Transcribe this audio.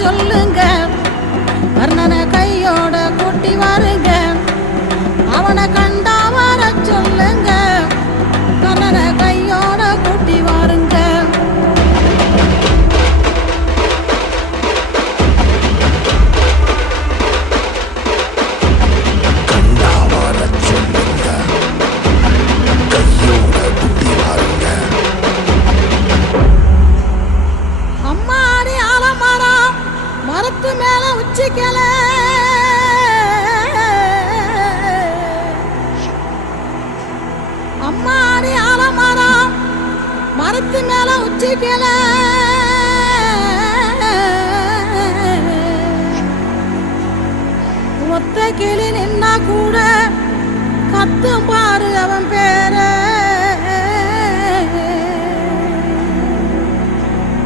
சொல்லுங்க, கர்ணனை கையோட கூட்டி வாருங்க, அவனை கண்டா வர சொல்லுங்க, கர்ணனை கையோட கூட்டி வாருங்க. அம்மாடி ஆலமரம் மரத்து மேல உச்சிக்கல, அம்மாடி ஆலமரம் மரத்து மேல உச்சிக்கல, ஒத்த கிளி நின்னா கூட கத்தும்